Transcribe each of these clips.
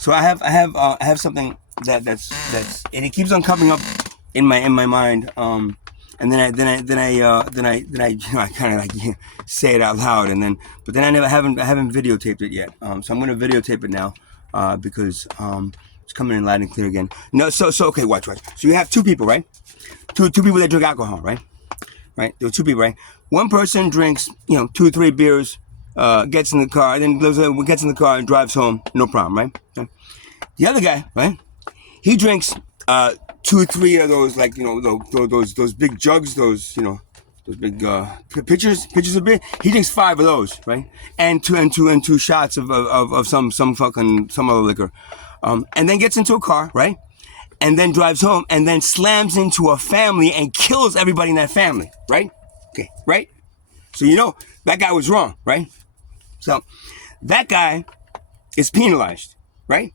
So I have something that's and it keeps on coming up in my mind. And then I you know, I kind of like say it out loud, but then I haven't videotaped it yet. So I'm gonna videotape it now, because it's coming in loud and clear again. No, so okay, watch. So you have two people, right? Two people that drink alcohol, right? Right. There are two people, right? One person drinks, 2-3 beers, gets in the car, then gets in the car and drives home, no problem, right? Okay. The other guy, right? He drinks 2-3 of those, like, those big jugs, those big pitchers of beer. He drinks 5 of those, right? And two shots of some other liquor, and then gets into a car, right? And then drives home, and then slams into a family and kills everybody in that family, right? Okay, right? So that guy was wrong, right? So that guy is penalized, right?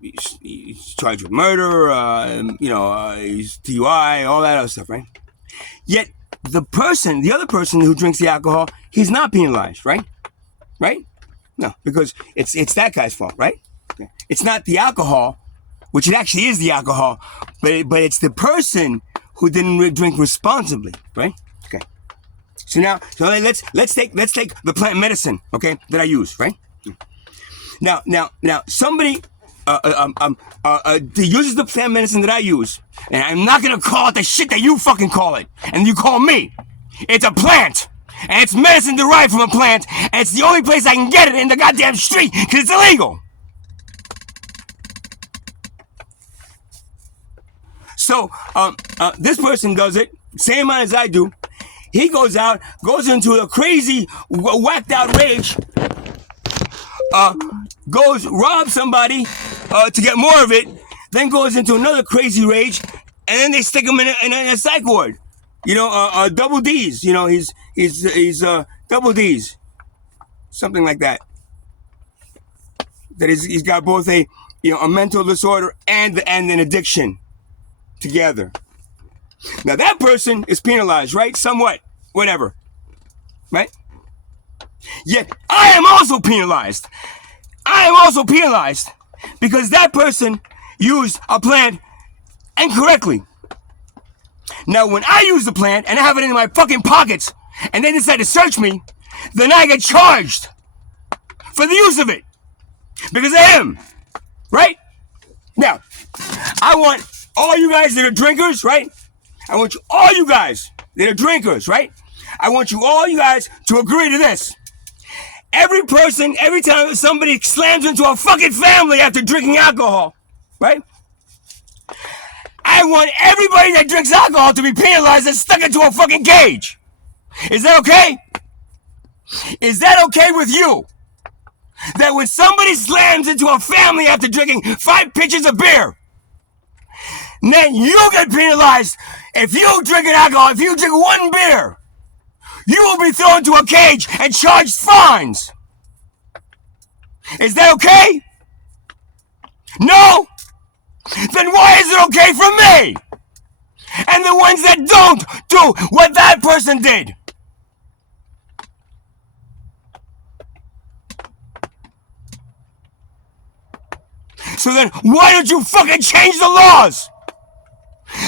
He's charged with murder, he's DUI, all that other stuff, right? Yet the other person who drinks the alcohol, he's not penalized, right? Right? No, because it's that guy's fault, right? Okay. It's not the alcohol, which it actually is the alcohol, but it's the person who didn't drink responsibly, right? Okay. So let's take the plant medicine, okay, that I use, right? Now somebody uses the plant medicine that I use, and I'm not gonna call it the shit that you fucking call it, and you call me. It's a plant, and it's medicine derived from a plant, and it's the only place I can get it in the goddamn street, because it's illegal. So, this person does it, same amount as I do. He goes into a crazy, whacked out rage, robs somebody to get more of it, then goes into another crazy rage, and then they stick him in a psych ward. Double D's. He's double D's, something like that. That he's got both a mental disorder and an addiction together. Now that person is penalized, right? Somewhat, whatever, right? Yet I am also penalized. Because that person used a plant incorrectly. Now when I use the plant and I have it in my fucking pockets and they decide to search me, then I get charged for the use of it because of him, right? Now, I want all you guys that are drinkers, right? I want all you guys that are drinkers, right? I want all you guys to agree to this. Every time somebody slams into a fucking family after drinking alcohol, right? I want everybody that drinks alcohol to be penalized and stuck into a fucking cage. Is that okay? Is that okay with you? That when somebody slams into a family after drinking 5 pitchers of beer, then you get penalized. If you drink alcohol, if you drink 1 beer, you will be thrown into a cage and charged fines. Is that okay? No? Then why is it okay for me? And the ones that don't do what that person did? So then why don't you fucking change the laws?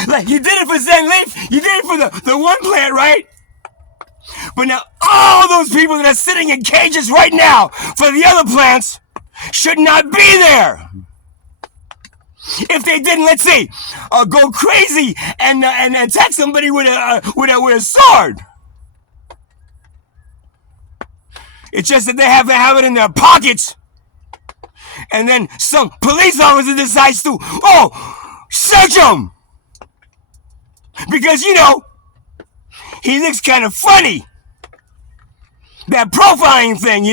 Like you did it for Zen Leaf, you did it for the one plant, right? But now all those people that are sitting in cages right now for the other plants should not be there. If they didn't, let's see, go crazy and attack somebody with a sword. It's just that they have to have it in their pockets. And then some police officer decides to, search him. Because, he looks kind of funny. That profiling thing,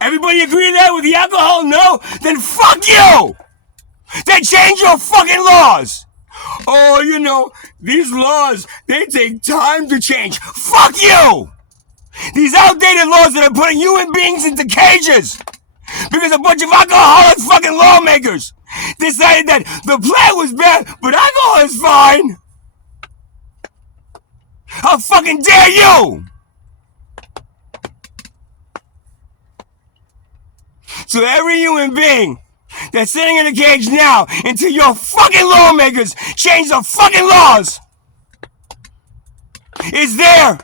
Everybody agree to that with the alcohol? No? Then fuck you! Then change your fucking laws! Oh, these laws, they take time to change. Fuck you! These outdated laws that are putting human beings into cages because a bunch of alcoholic fucking lawmakers decided that the plant was bad, but alcohol is fine. How fucking dare you? to every human being that's sitting in a cage now until your fucking lawmakers change the fucking laws is there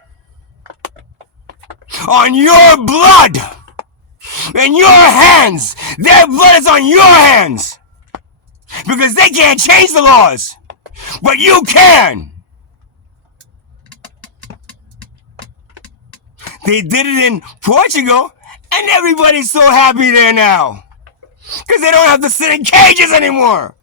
on your blood and your hands. Their blood is on your hands because they can't change the laws, but you can. They did it in Portugal, and everybody's so happy there now because they don't have to sit in cages anymore.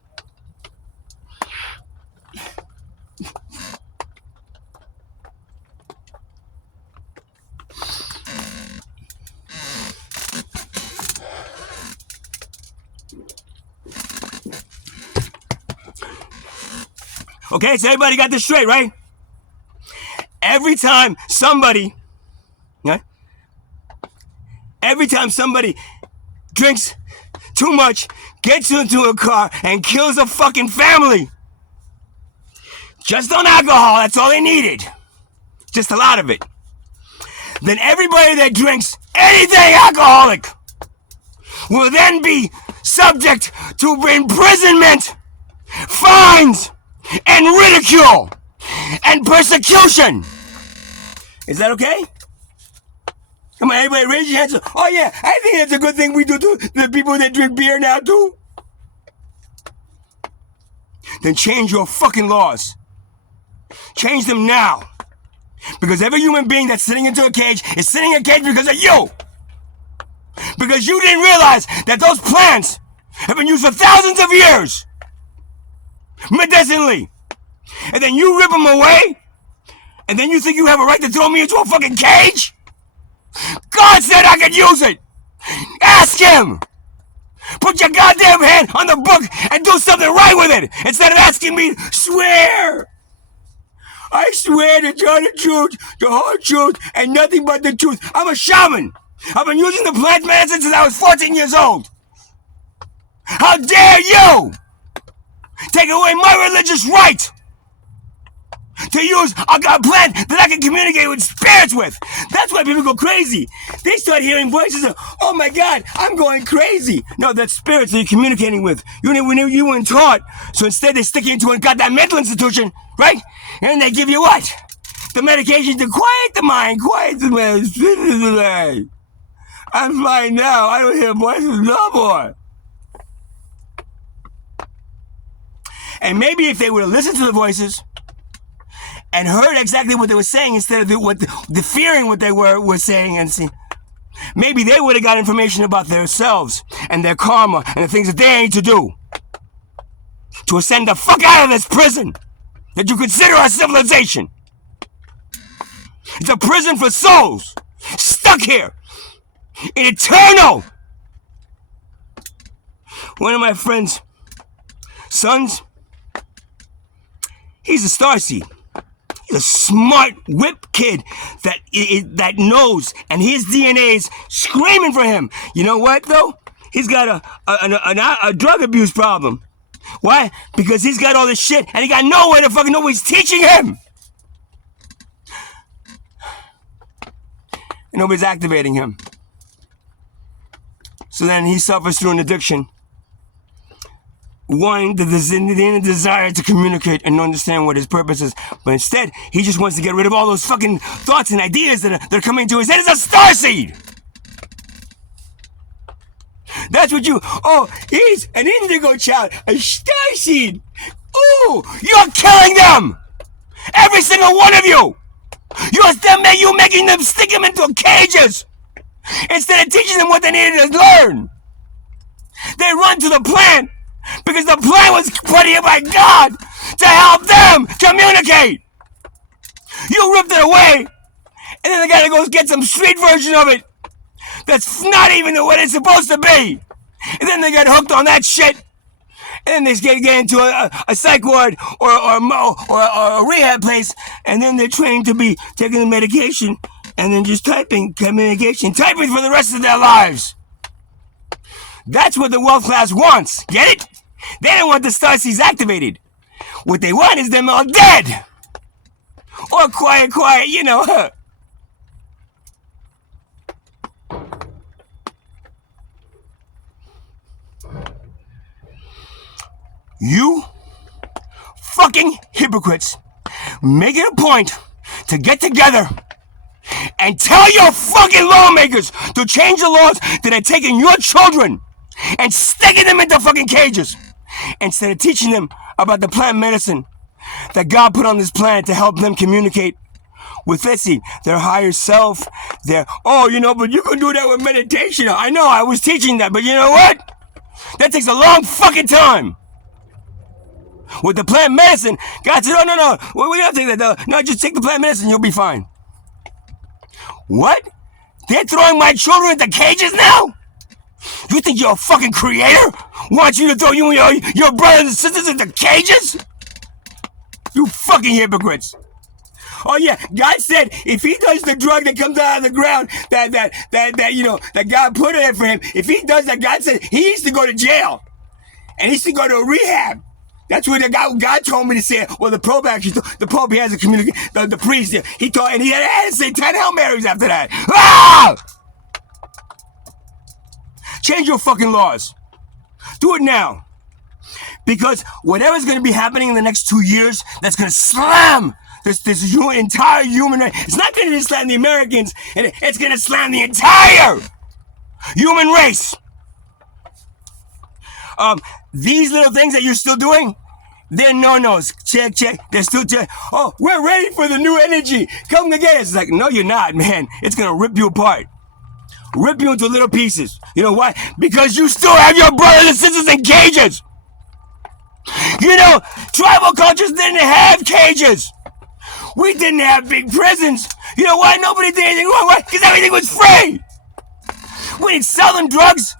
Okay, so everybody got this straight, right? Every time somebody drinks too much, gets into a car, and kills a fucking family, just on alcohol, that's all they needed, just a lot of it, then everybody that drinks anything alcoholic will then be subject to imprisonment, fines, and ridicule, and persecution. Is that okay? Come on, everybody raise your hands. Oh yeah, I think that's a good thing we do to the people that drink beer now too. Then change your fucking laws. Change them now. Because every human being that's sitting into a cage is sitting in a cage because of you. Because you didn't realize that those plants have been used for thousands of years. Medicinally. And then you rip them away? And then you think you have a right to throw me into a fucking cage? God said I could use it! Ask him! Put your goddamn hand on the book and do something right with it instead of asking me, swear! I swear to tell the truth, the whole truth, and nothing but the truth. I'm a shaman! I've been using the plant medicine since I was 14 years old! How dare you take away my religious right to use a plant that I can communicate with spirits with? That's why people go crazy. They start hearing voices of, oh my God, I'm going crazy. No, that's spirits that you're communicating with. You weren't taught, so instead they stick you into a goddamn mental institution, right? And they give you what? The medication to quiet the mind, quiet the mind. I'm fine now. I don't hear voices no more. And maybe if they would have listened to the voices and heard exactly what they were saying instead of the fearing what they were saying and see, maybe they would have got information about themselves and their karma and the things that they need to do to ascend the fuck out of this prison that you consider a civilization. It's a prison for souls stuck here in eternal. One of my friends' sons, he's a starseed. He's a smart whip kid that knows, and his DNA is screaming for him. You know what though? He's got a drug abuse problem. Why? Because he's got all this shit, and he got nowhere to fucking know what he's teaching him. And nobody's activating him. So then he suffers through an addiction. One, the desire to communicate and understand what his purpose is. But instead, he just wants to get rid of all those fucking thoughts and ideas that are coming into his head. It's a starseed! That's what you... Oh, he's an indigo child. A starseed! Ooh, you're killing them! Every single one of you! You're making them stick them into cages! Instead of teaching them what they needed to learn! They run to the plant because the plan was put here by God to help them communicate. You ripped it away, and then they gotta go get some street version of it that's not even what it's supposed to be. And then they get hooked on that shit, and then they get into a psych ward or a rehab place, and then they're trained to be taking the medication and then just typing for the rest of their lives. That's what the wealth class wants. Get it? They don't want the starseeds activated. What they want is them all dead. Or quiet, you know. You fucking hypocrites make it a point to get together and tell your fucking lawmakers to change the laws that are taking your children and sticking them into fucking cages instead of teaching them about the plant medicine that God put on this planet to help them communicate with, let's see, their higher self, but you can do that with meditation. I know, I was teaching that, but you know what? That takes a long fucking time. With the plant medicine, God said, oh, no, we don't take that. No, just take the plant medicine, you'll be fine. What? They're throwing my children into cages now? You think your fucking creator wants you to throw you and your brothers and sisters into cages? You fucking hypocrites. Oh yeah, God said if he does the drug that comes out of the ground that God put in there for him, if he does that, God said he needs to go to jail. And he needs to go to a rehab. That's what God told me to say. Well, the Pope actually, the Pope, he has a communicate, the priest, he taught, and he had to say 10 Hail Marys after that. Ah! Change your fucking laws. Do it now. Because whatever's going to be happening in the next 2 years, that's going to slam this entire human race. It's not going to just slam the Americans, it's going to slam the entire human race. These little things that you're still doing, they're no-nos. Check. They're still check. Oh, we're ready for the new energy. Come to get us. It's like, no, you're not, man. It's going to rip you apart. Rip you into little pieces. You know why? Because you still have your brothers and sisters in cages. You know, tribal cultures didn't have cages. We didn't have big prisons. You know why? Nobody did anything wrong. Why? Because everything was free. We didn't sell them drugs.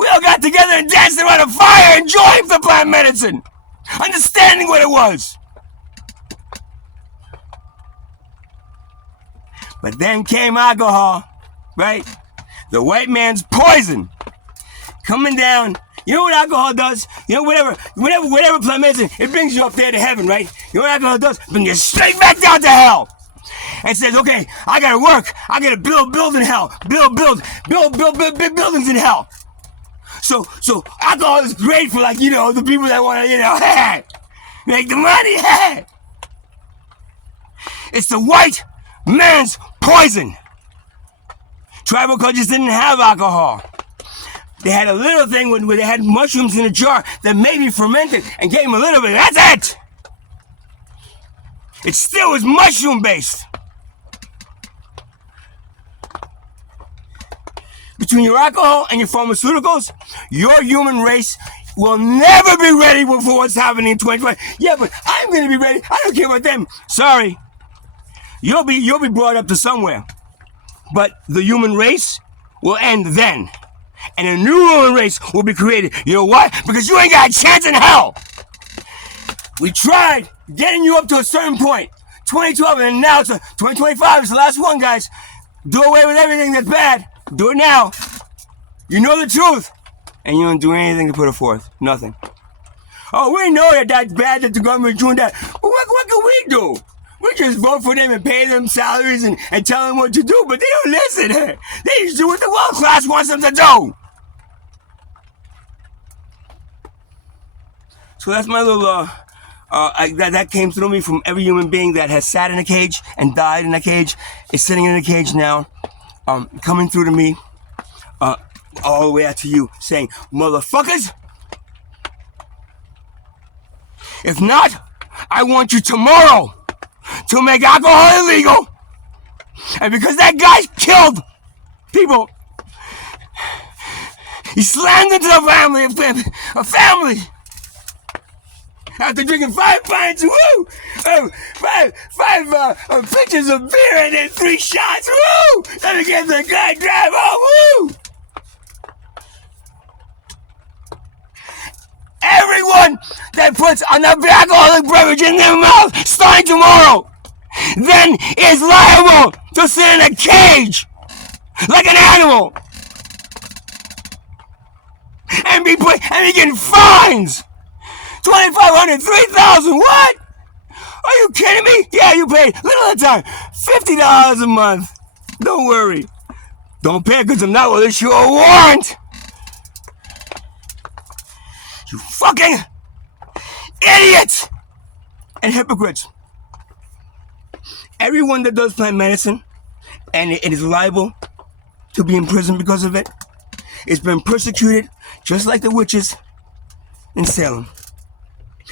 We all got together and danced around a fire, enjoying the plant medicine, understanding what it was. But then came alcohol, right? The white man's poison coming down. You know what alcohol does? You know, whatever plant medicine, it brings you up there to heaven, right? You know what alcohol does? It brings you straight back down to hell. And says, okay, I gotta work. I gotta build in hell. Build buildings in hell. So alcohol is great for, like, the people that want to, make the money. It's the white man's poison. Tribal cultures didn't have alcohol. They had a little thing where they had mushrooms in a jar that maybe fermented and gave them a little bit. That's it. It still was mushroom based. Between your alcohol and your pharmaceuticals, your human race will never be ready for what's happening in 2020. Yeah, but I'm going to be ready. I don't care about them. Sorry. You'll be brought up to somewhere. But the human race will end then. And a new human race will be created. You know why? Because you ain't got a chance in hell. We tried getting you up to a certain point. 2012, and now it's 2025. It's the last one, guys. Do away with everything that's bad. Do it now. You know the truth. And you don't do anything to put it forth. Nothing. Oh, we know that that's bad that the government's doing that. But what can we do? We just vote for them and pay them salaries and tell them what to do, but they don't listen. They just do what the world class wants them to do. So that's my little, that came through me from every human being that has sat in a cage and died in a cage, is sitting in a cage now, coming through to me, all the way out to you, saying, motherfuckers, if not, I want you tomorrow to make alcohol illegal. And because that guy killed people, he slammed into a family. After drinking 5 pints, woo! Five pitchers of beer and then 3 shots, woo! Let me get the guy drive home, woo! Everyone that puts an alcoholic beverage in their mouth starting tomorrow then is liable to sit in a cage like an animal and be getting fines. $2,500, $3,000, what? Are you kidding me? Yeah, you paid little at a time, $50 a month. Don't worry. Don't pay because I'm not going to issue a warrant. You fucking idiots and hypocrites. Everyone that does plant medicine and it is liable to be in prison because of it, it's been persecuted just like the witches in Salem.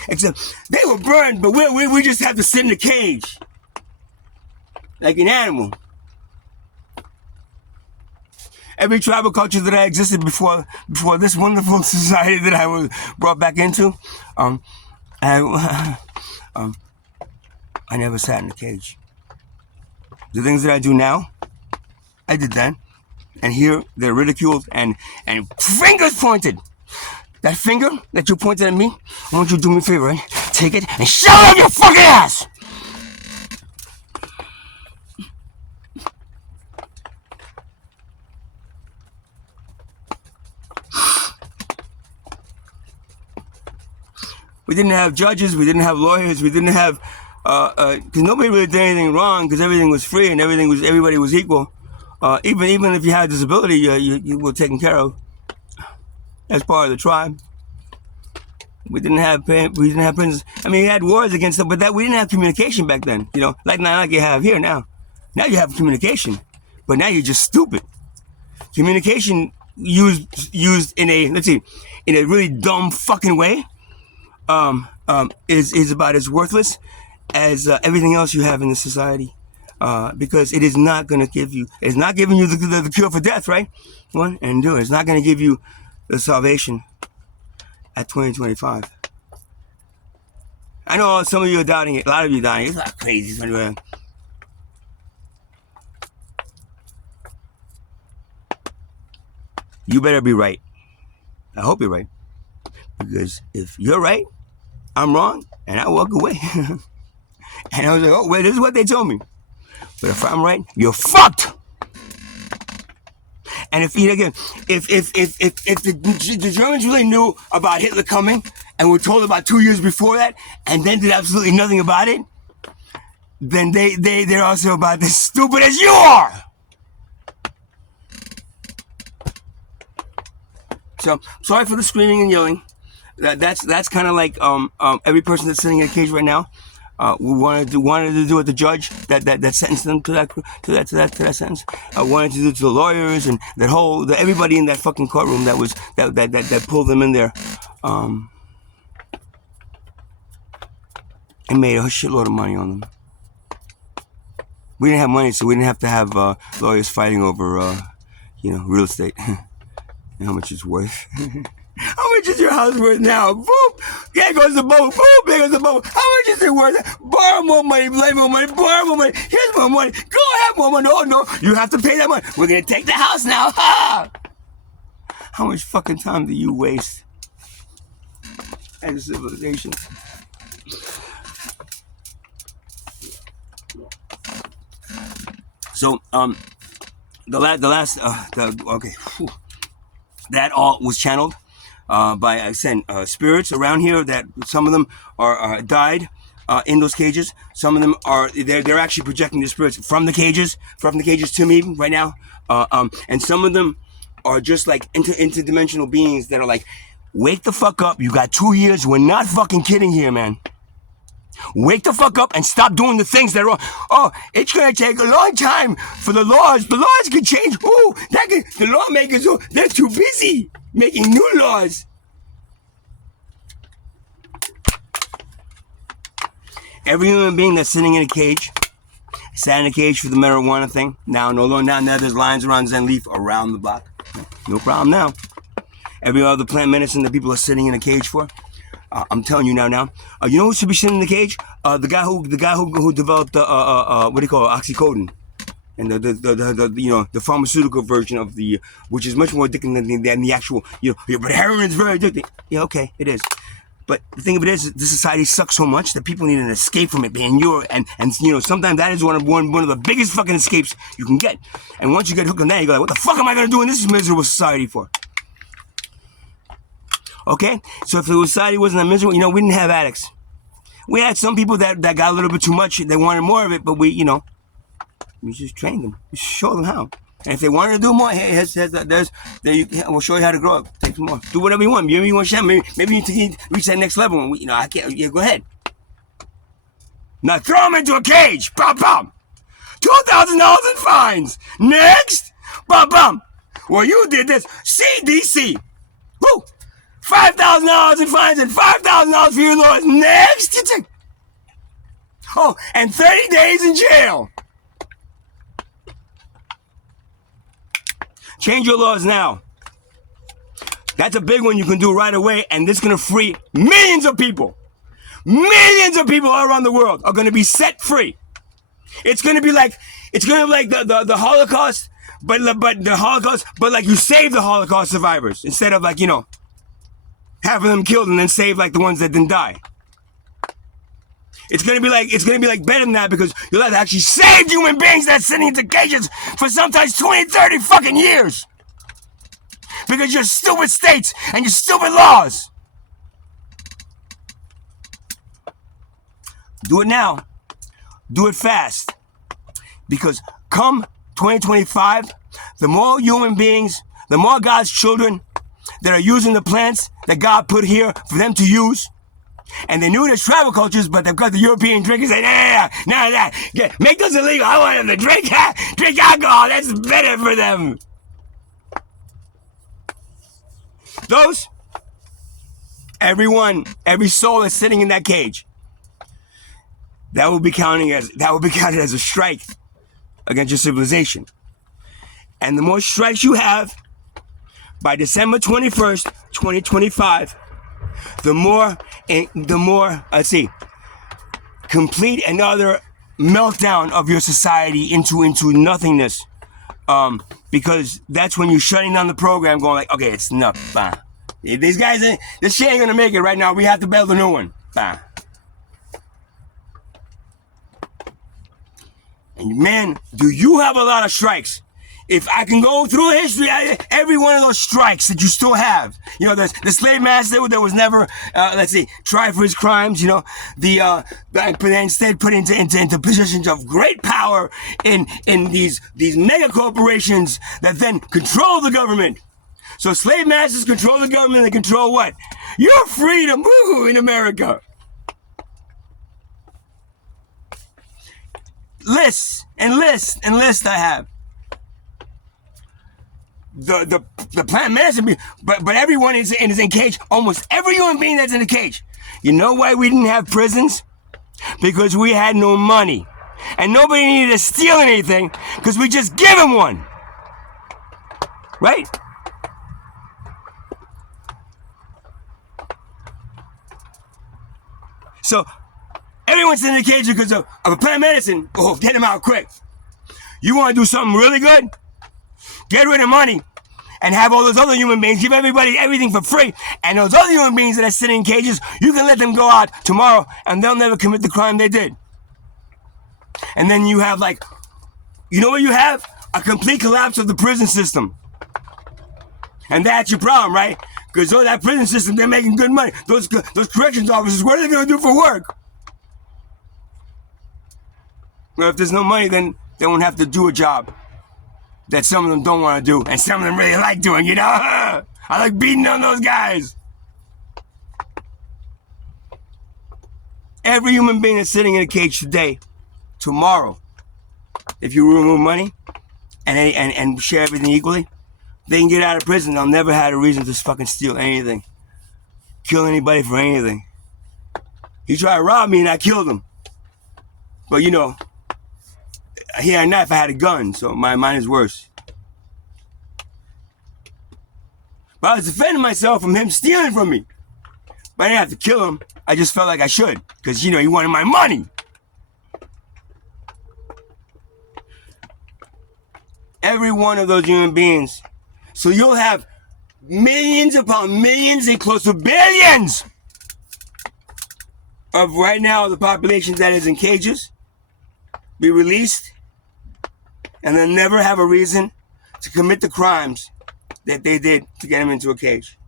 Except they were burned, but we just have to sit in a cage like an animal. Every tribal culture that I existed before this wonderful society that I was brought back into, I never sat in a cage. The things that I do now, I did then. And here they're ridiculed and fingers pointed. That finger that you pointed at me, I want you to do me a favor, right? Take it and shove it up your fucking ass! We didn't have judges, we didn't have lawyers, we didn't have, because nobody really did anything wrong because everything was free and everybody was equal. Even if you had a disability, you were taken care of as part of the tribe. We didn't have prisons. I mean, you had wars against them, but we didn't have communication back then. You know, like you have here now. Now you have communication, but now you're just stupid. Communication used in a really dumb fucking way, is about as worthless as everything else you have in the society. Because it is not going to give you, it's not giving you the cure for death, right? One and two, it's not going to give you the salvation at 2025. I know some of you are doubting it, a lot of you are doubting it. It's not crazy. You better be right. I hope you're right. Because if you're right, I'm wrong, and I walk away. And I was like, oh, wait, this is what they told me. But if I'm right, you're fucked. And if the Germans really knew about Hitler coming and were told about 2 years before that, and then did absolutely nothing about it, then they're also about as stupid as you are. So sorry for the screaming and yelling. That's kind of like every person that's sitting in a cage right now. We wanted to do with the judge that sentenced them to that sentence. Wanted to do to the lawyers and everybody in that fucking courtroom that pulled them in there, and made a shitload of money on them. We didn't have money, so we didn't have to have lawyers fighting over real estate and how much it's worth. How much is your house worth now? Boom! There goes the boat. Boom! There goes the boat. How much is it worth? Borrow more money, lend more money, borrow more money. Here's more money. Go ahead, more money. Oh no, you have to pay that money. We're gonna take the house now. Ha! How much fucking time do you waste as a civilization? So, that all was channeled by spirits around here. That some of them are died in those cages. Some of them they're actually projecting the spirits from the cages to me right now. And some of them are just like interdimensional beings that are like, wake the fuck up! You got 2 years. We're not fucking kidding here, man. Wake the fuck up and stop doing the things that are wrong. Oh, it's gonna take a long time for the laws. The laws can change. Ooh, the lawmakers, they're too busy making new laws. Every human being that's sitting in a cage, sat in a cage for the marijuana thing. Now, no longer now there's lines around Zen Leaf around the block. No problem now. Every other plant medicine that people are sitting in a cage for. I'm telling you now. You know who should be sitting in the cage? The guy who developed what do you call it? Oxycodone, and the pharmaceutical version of which is much more addicting than the actual. But heroin is very addicting. Yeah, okay, it is. But the thing of it is, the society sucks so much that people need an escape from it. And sometimes that is one of the biggest fucking escapes you can get. And once you get hooked on that, you go like, what the fuck am I gonna do in this miserable society for? Okay, so if the society wasn't that miserable, we didn't have addicts. We had some people that got a little bit too much. They wanted more of it, but we just trained them. We show them how. And if they wanted to do more, we'll show you how to grow up. Take some more. Do whatever you want. Maybe you want to share. Maybe you need to reach that next level. And I can't. Yeah, go ahead. Now throw them into a cage. Bum bum. $2,000 in fines. Next. Bum bum. Well, you did this. CDC. Woo. $5,000 in fines and $5,000 for your lawyers. Next. Oh, and 30 days in jail. Change your laws now. That's a big one you can do right away, and this is going to free millions of people. Millions of people all around the world are going to be set free. It's going to be like the Holocaust, but the Holocaust, but like you save the Holocaust survivors instead of like, you know, having them killed and then save like the ones that didn't die. It's gonna be like better than that, because you'll have to actually save human beings that are sitting into cages for sometimes 20, 30 fucking years. Because your stupid states and your stupid laws. Do it now. Do it fast. Because come 2025, the more human beings, the more God's children that are using the plants that God put here for them to use. And they knew there's travel cultures, but they've got the European drinkers say, nah, make those illegal. I want them to drink alcohol. That's better for them. Those, every soul that's sitting in that cage, that will be counted as a strike against your civilization. And the more strikes you have by December 21st, 2025, the more, complete another meltdown of your society into nothingness. Because that's when you're shutting down the program, going like, okay, it's enough. Bah. These guys, this shit ain't gonna make it right now. We have to build a new one. Bah. And man, do you have a lot of strikes? If I can go through history, every one of those strikes that you still have, you know, the slave master that was never, tried for his crimes, you know, but instead put into positions of great power in these mega corporations that then control the government. So slave masters control the government. They control what? Your freedom, woo, in America. Lists and lists and lists I have. The plant medicine, but everyone is in cage. Almost every human being that's in a cage. You know why we didn't have prisons? Because we had no money, and nobody needed to steal anything because we just give them one, right? So everyone's in the cage because of a plant medicine. Oh, get them out quick. You want to do something really good? Get rid of money and have all those other human beings, give everybody everything for free. And those other human beings that are sitting in cages, you can let them go out tomorrow and they'll never commit the crime they did. And then you have you know what you have? A complete collapse of the prison system. And that's your problem, right? Because that prison system, they're making good money. Those corrections officers, what are they going to do for work? Well, if there's no money, then they won't have to do a job that some of them don't want to do, and some of them really like doing, you know? I like beating on those guys. Every human being that's sitting in a cage today, tomorrow, if you remove money and share everything equally, they can get out of prison. They'll never have a reason to fucking steal anything, kill anybody for anything. He tried to rob me and I killed him. But you know, he had a knife, I had a gun, so mine is worse. But I was defending myself from him stealing from me. But I didn't have to kill him. I just felt like I should, because, you know, he wanted my money. Every one of those human beings. So you'll have millions upon millions and close to billions of right now the population that is in cages be released, and they'll never have a reason to commit the crimes that they did to get them into a cage.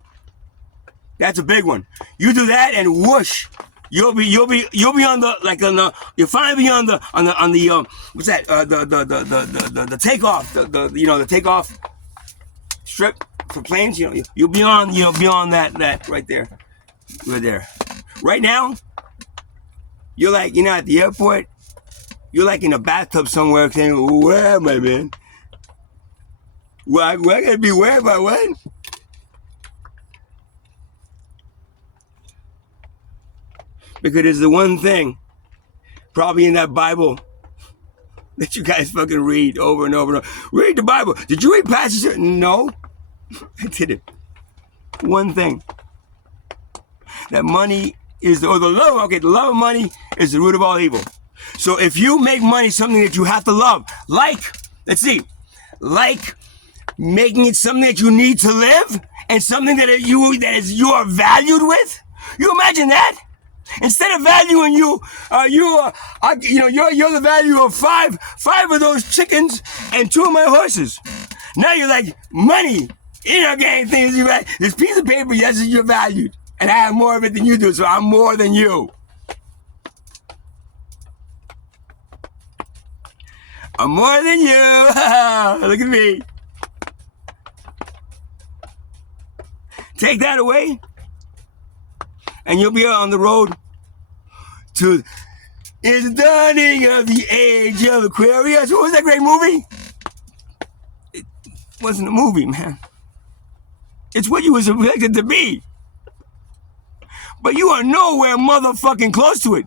That's a big one. You do that and whoosh, You'll be on the you'll finally be on the what's that the takeoff the takeoff strip for planes. You'll be on that right there. Right now, you're like at the airport. You're like in a bathtub somewhere saying, "Where am I, man? Where I gotta be where by what?" Because there's the one thing, probably in that Bible, that you guys fucking read over and over and over. Read the Bible. Did you read passages? No, I didn't. One thing. That money is the love. Okay, the love of money is the root of all evil. So if you make money something that you have to love, like making it something that you need to live and something that you are valued with, you imagine that? Instead of valuing you're the value of five of those chickens and 2 of my horses. Now you're like, money, gang things you right. This piece of paper, yes, you're valued. And I have more of it than you do, so I'm more than you. I'm more than you. Look at me. Take that away, and you'll be on the road to is the dawning of the age of Aquarius. What was that great movie? It wasn't a movie, man. It's what you was expected to be. But you are nowhere motherfucking close to it.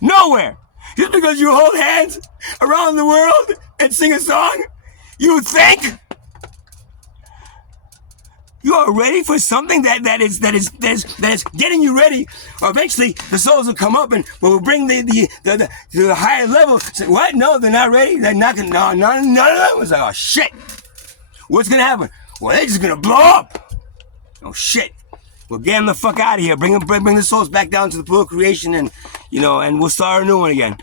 Nowhere. Just because you hold hands around the world and sing a song, you think you are ready for something that is getting you ready. Or eventually the souls will come up and will bring the higher level. Say, what? No, they're not ready. They're not gonna. No, none of them. It's like, oh shit. What's gonna happen? Well, they're just gonna blow up. Oh shit. Well, get them the fuck out of here. Bring the souls back down to the pool of creation, and we'll start a new one again.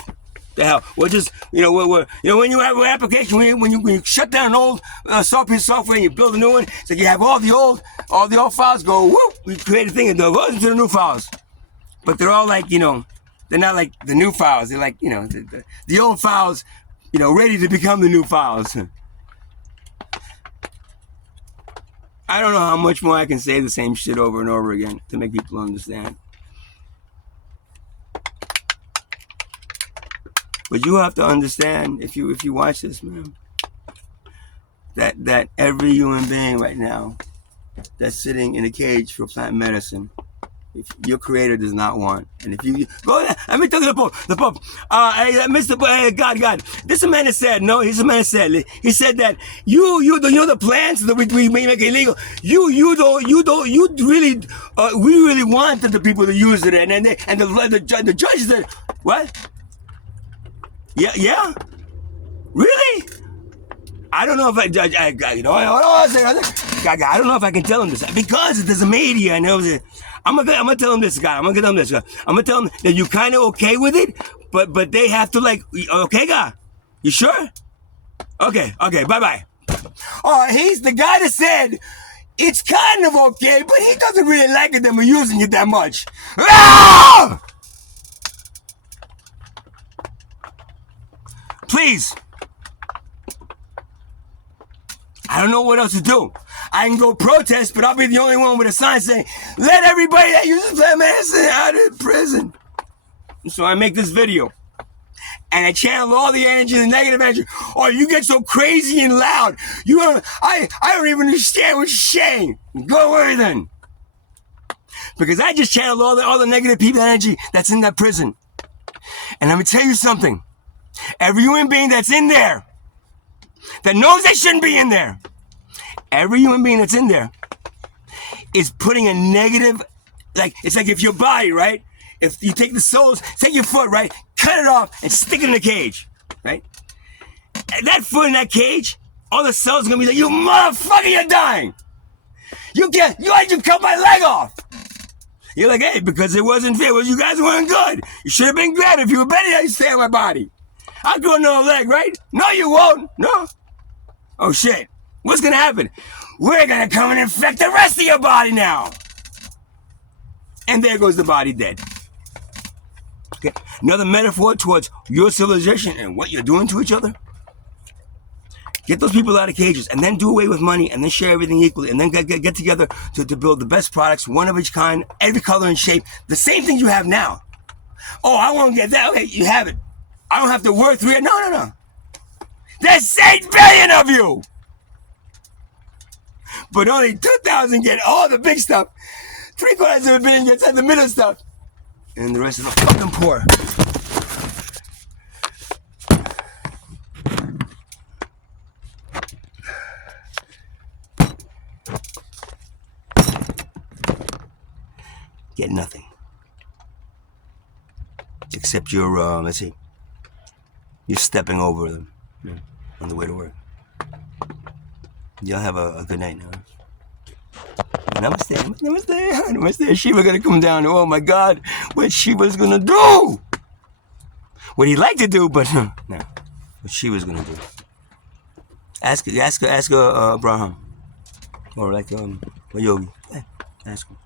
The hell, we're just when you have an application, when you shut down an old software and you build a new one, it's like you have all the old files go whoop. We create a thing and go into the new files, but they're all like they're not like the new files. They're like the old files, ready to become the new files. I don't know how much more I can say the same shit over and over again to make people understand. But you have to understand, if you watch this, man, that every human being right now that's sitting in a cage for plant medicine, if your creator does not want, and if you go there, let me tell you the Pope, Mr. God, this man has said, no, he's a man said, he said that the plants that we make illegal, we really wanted the people to use it, and the judges that, what? Yeah, really? I don't know if I don't know if I can tell him this because there's a media and I'm gonna tell him this guy. I'm gonna tell him that you kind of okay with it, but they have to okay, guy, you sure? Okay, bye. Oh, he's the guy that said it's kind of okay, but he doesn't really like it that we're using it that much. Ah! Please. I don't know what else to do. I can go protest, but I'll be the only one with a sign saying, let everybody that uses plant medicine out of prison. So I make this video. And I channel all the energy, the negative energy. Oh, you get so crazy and loud. I don't even understand what you're saying. Go away then. Because I just channeled all the negative people energy that's in that prison. And let me tell you something. Every human being that's in there, that knows they shouldn't be in there, every human being that's in there is putting a negative, it's like if your body, right? If you take the souls, take your foot, right? Cut it off and stick it in the cage, right? And that foot in that cage, all the cells are gonna be like, you motherfucker, you're dying. You had to cut my leg off. You're like, hey, because it wasn't fair. Well, you guys weren't good. You should have been glad if you were better, you'd stay on my body. I'll grow another leg, right? No, you won't. No. Oh, shit. What's going to happen? We're going to come and infect the rest of your body now. And there goes the body dead. Okay? Another metaphor towards your civilization and what you're doing to each other. Get those people out of cages, and then do away with money, and then share everything equally, and then get together to build the best products, one of each kind, every color and shape, the same things you have now. Oh, I want to get that. Okay, you have it. I don't have to work 3 years. No. There's 8 billion of you! But only 2,000 get all the big stuff. 3/4 of a billion gets the middle stuff. And the rest of the fucking poor. Get nothing. Except you're, let's see, you're stepping over them on the way to work. Y'all have a good night now. Namaste. Shiva gonna come down. Oh my God, what Shiva's gonna do? What he'd like to do, but no. What Shiva's gonna do? Ask Abraham, or like a yogi. Ask him.